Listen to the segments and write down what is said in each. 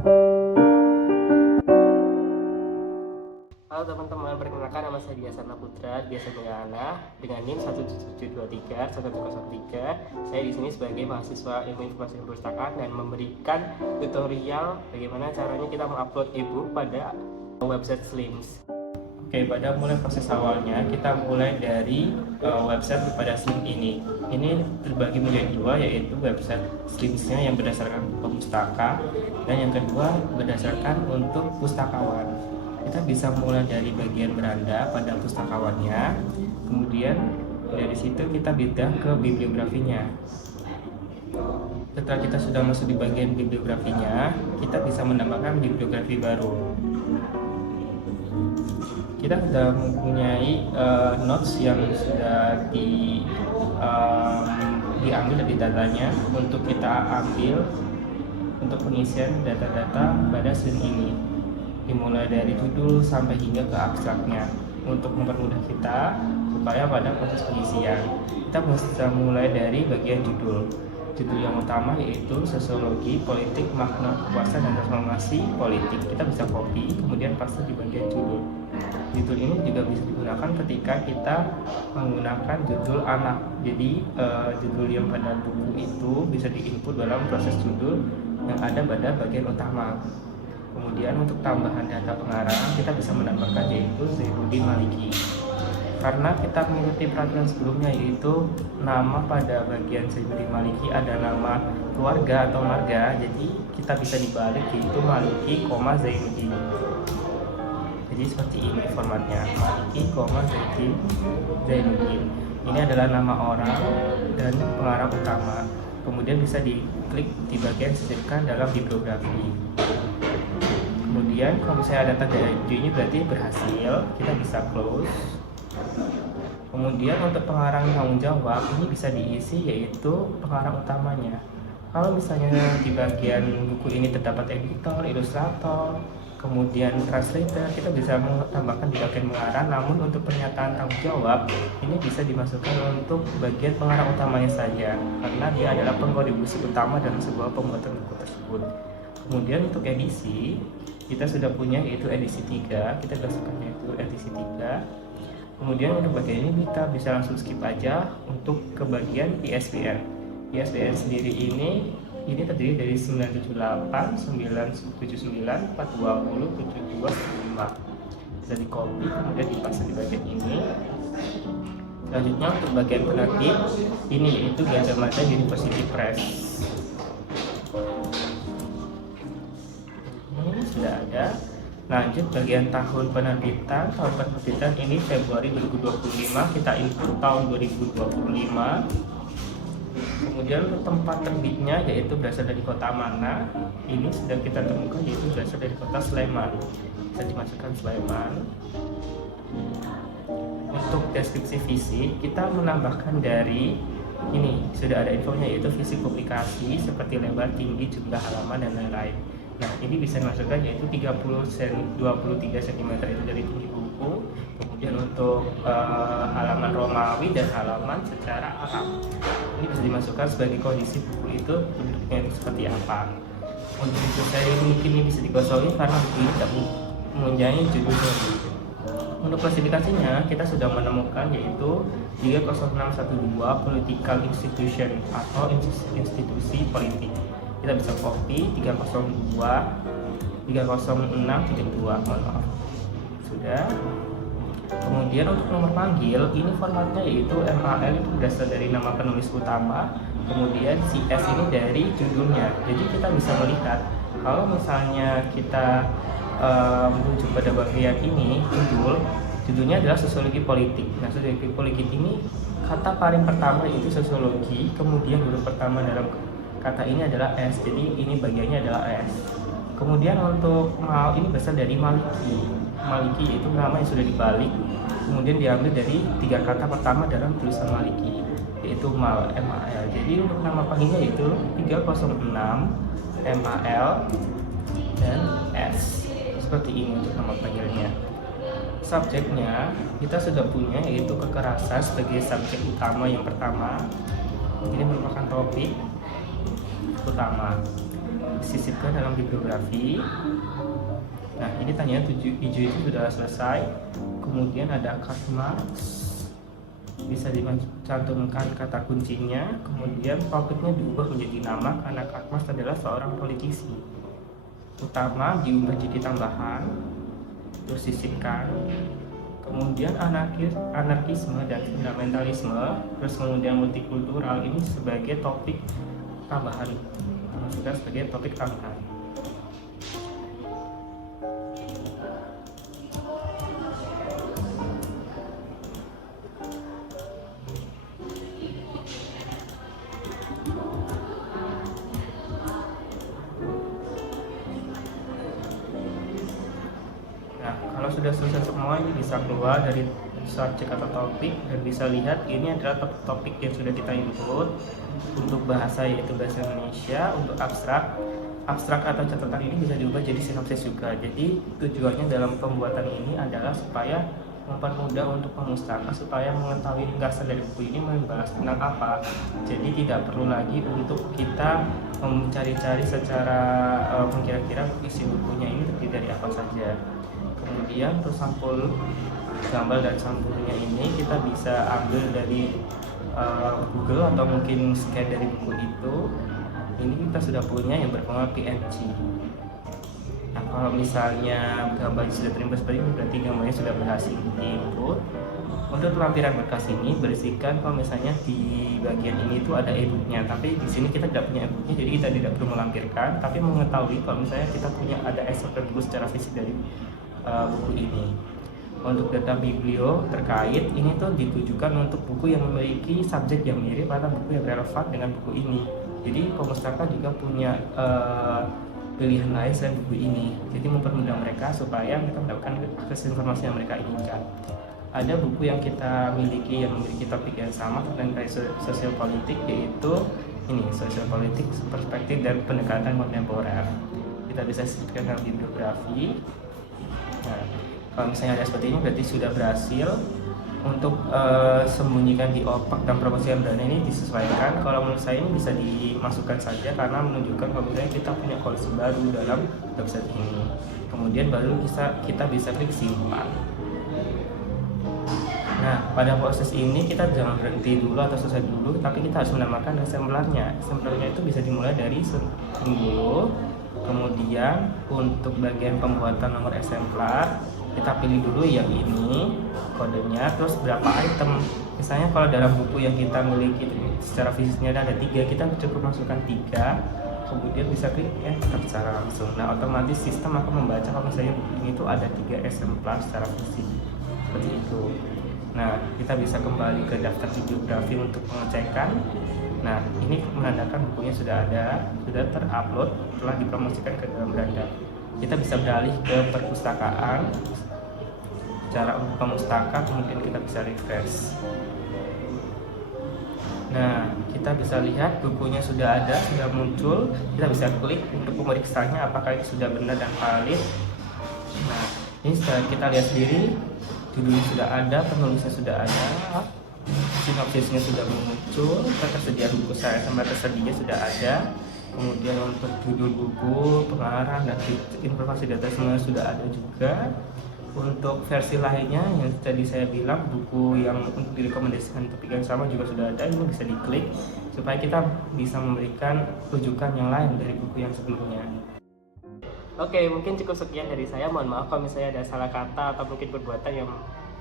Halo teman-teman, perkenalkan nama saya Dias Putra, biasa dipanggil Ana, dengan NIM 17723-1103. Saya di sini sebagai mahasiswa Ilmu Informasi dan Perpustakaan dan memberikan tutorial bagaimana caranya kita mengupload ebook pada website Slims. Oke, pada mulai proses awalnya kita mulai dari website pada Slims ini. Ini terbagi menjadi dua, yaitu website Slimsnya yang berdasarkan pustaka dan yang kedua berdasarkan untuk pustakawan. Kita bisa mulai dari bagian beranda pada pustakawannya, kemudian dari situ kita pindah ke bibliografinya. Setelah kita sudah masuk di bagian bibliografinya, kita bisa menambahkan bibliografi baru. Kita sudah mempunyai notes yang sudah diambil dari datanya untuk kita ambil untuk pengisian data-data pada Slims ini, dimulai dari judul sampai hingga ke abstraknya, untuk mempermudah kita supaya pada proses pengisian kita bisa mulai dari bagian judul yang utama, yaitu sosiologi politik, makna kekuasaan dan transformasi politik. Kita bisa copy kemudian paste di bagian judul. Judul ini juga bisa digunakan ketika kita menggunakan judul anak. Jadi judul yang pada buku itu bisa diinput dalam proses judul yang ada pada bagian utama. Kemudian untuk tambahan data pengarang kita bisa menambahkan, yaitu Zainuddin Maliki. Karena kita mengikuti peraturan sebelumnya, yaitu nama pada bagian Zainuddin Maliki ada nama keluarga atau marga, jadi kita bisa dibalik, yaitu Maliki, Zainuddin. Jadi seperti ini formatnya, Maliki, Zainuddin. Ini adalah nama orang dan pengarang utama. Kemudian bisa diklik di bagian sisipkan dalam bibliografi. Kemudian kalau misalnya data dari ini berarti berhasil, kita bisa close. Kemudian untuk pengarang tanggung jawab ini bisa diisi, yaitu pengarang utamanya. Kalau misalnya di bagian buku ini terdapat editor, ilustrator, kemudian translator, kita bisa menambahkan di bagian pengarang. Namun untuk pernyataan tanggung jawab ini bisa dimasukkan untuk bagian pengarang utamanya saja, karena dia adalah pengkontribusi utama dalam sebuah pembuatan buku tersebut. Kemudian untuk edisi kita sudah punya, yaitu edisi 3, kita masukkan yaitu edisi 3. Kemudian untuk bagian ini kita bisa langsung skip aja untuk ke bagian ISBN. ISBN sendiri ini terdiri dari 978 979 420 7295. Bisa di copy kemudian dipasang di bagian ini. Selanjutnya untuk bagian penerbit ini, yaitu Gajah Mada University Press. Ini sudah ada. Lanjut bagian tahun penerbitan. Tahun penerbitan ini Februari 2025, kita input tahun 2025. Kemudian tempat terbitnya, yaitu berasal dari kota mana, ini sudah kita temukan, yaitu berasal dari kota Sleman. Bisa dimasukkan Sleman. Untuk deskripsi fisik kita menambahkan dari ini, sudah ada infonya, yaitu fisik publikasi seperti lebar, tinggi, jumlah halaman dan lain-lain. Nah, ini bisa dimasukkan, yaitu 23 cm itu dari tinggi buku. Kemudian untuk halaman Romawi dan halaman secara Arab, ini bisa dimasukkan sebagai kondisi buku itu bentuknya seperti apa. Untuk itu saya mungkin ini bisa digosongin karena buku ini tidak mempunyai judulnya. Untuk klasifikasinya kita sudah menemukan, yaitu 30612 Political Institution atau institusi politik. Kita bisa copy 302 30672, mohon maaf. Sudah. Kemudian untuk nomor panggil ini formatnya yaitu MAL, itu berasal dari nama penulis utama, kemudian CS ini dari judulnya. Jadi kita bisa melihat kalau misalnya kita menuju pada bagian ini, judulnya adalah sosiologi politik. Nah, sosiologi politik ini kata paling pertama yaitu sosiologi, kemudian huruf pertama dalam kata ini adalah S, jadi ini bagiannya adalah S. Kemudian untuk mal ini berasal dari Maliki yaitu nama yang sudah dibalik, kemudian diambil dari 3 kata pertama dalam tulisan Maliki, yaitu MAL. Jadi untuk nama panggilnya yaitu 306 MAL dan S. Seperti ini untuk nama panggilnya. Subjeknya kita sudah punya, yaitu kekerasan sebagai subjek utama yang pertama. Ini merupakan topik utama. Sisi dimasukkan dalam bibliografi. Nah, ini tanyaan hijau itu sudah selesai. Kemudian ada card marks, bisa dicantumkan kata kuncinya. Kemudian topiknya diubah menjadi nama karena card marks adalah seorang politisi. Utama diubah jadi tambahan, terus sisipkan. Kemudian anarkisme dan fundamentalisme, terus kemudian multikultural ini sebagai topik tambahan, masukkan sebagai topik tambahan. Nah, kalau sudah selesai semua, ini bisa keluar dari subjek atau topik dan bisa lihat ini adalah topik yang sudah kita input. Untuk bahasa yaitu bahasa Indonesia, untuk abstrak atau catatan ini bisa diubah jadi sinopsis juga. Jadi tujuannya dalam pembuatan ini adalah supaya mempermudah untuk pemustaka supaya mengetahui ringkasan dari buku ini membahas tentang apa. Jadi tidak perlu lagi untuk kita mencari-cari secara kira-kira isi bukunya ini terdiri dari apa saja. Kemudian untuk sampul gambar dan sampulnya ini kita bisa ambil dari Google atau mungkin scan dari buku itu. Ini kita sudah punya yang berformat PNG. Nah, kalau misalnya gambar sudah terima seperti ini, berarti gambarnya sudah berhasil diinput. Untuk lampiran berkas ini berisikan kalau misalnya di bagian ini itu ada e-booknya, tapi di sini kita tidak punya e-booknya, jadi kita tidak perlu melampirkan, tapi mengetahui kalau misalnya kita punya ada excerpt buku secara fisik dari buku ini. Untuk data biblio terkait ini tuh ditujukan untuk buku yang memiliki subjek yang mirip atau buku yang relevan dengan buku ini. Jadi pemustaka juga punya pilihan lain selain buku ini. Jadi mempermudah mereka supaya mereka mendapatkan akses informasi yang mereka inginkan. Ada buku yang kita miliki yang memiliki topik yang sama tentang sosial politik, yaitu ini sosial politik perspektif dan pendekatan kontemporer. Kita bisa sebutkan dalam bibliografi. Nah, kalau misalnya ada seperti ini berarti sudah berhasil. Untuk sembunyikan di opak dan promosikan dana ini disesuaikan. Kalau menurut saya ini bisa dimasukkan saja karena menunjukkan kalau misalnya kita punya koleksi baru dalam website ini. Kemudian baru kita bisa klik simpan. Nah, pada proses ini kita jangan berhenti dulu atau selesai dulu, tapi kita harus menambahkan assemblernya. Assemblernya itu bisa dimulai dari dulu. Kemudian untuk bagian pembuatan nomor eksemplar kita pilih dulu yang ini kodenya, terus berapa item. Misalnya kalau dalam buku yang kita miliki secara fisiknya ada 3, kita cukup masukkan 3, kemudian bisa klik enter secara langsung. Nah, otomatis sistem akan membaca kalau misalnya buku ini tuh ada 3 eksemplar secara fisik seperti itu. Nah, kita bisa kembali ke daftar bibliografi untuk pengecekan. Nah, ini menandakan bukunya sudah ada, sudah terupload, telah dipromosikan ke dalam beranda. Kita bisa beralih ke perpustakaan. Cara untuk pemustaka, kemudian kita bisa refresh. Nah, kita bisa lihat bukunya sudah ada, sudah muncul. Kita bisa klik untuk pemeriksanya apakah itu sudah benar dan valid. Nah, ini setelah kita lihat sendiri, judulnya sudah ada, penulisnya sudah ada, sinopsisnya sudah muncul, ketersediaan buku saya sama tersedia sudah ada. Kemudian untuk judul buku, pengarang, dan informasi data semua sudah ada juga. Untuk versi lainnya yang tadi saya bilang, buku yang untuk direkomendasikan topik yang sama juga sudah ada. Ini bisa diklik supaya kita bisa memberikan rujukan yang lain dari buku yang sebelumnya. Oke, mungkin cukup sekian dari saya. Mohon maaf kalau misalnya ada salah kata atau mungkin perbuatan yang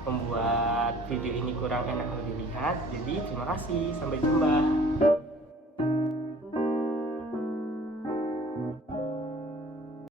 membuat video ini kurang enak untuk dilihat. Jadi terima kasih, sampai jumpa.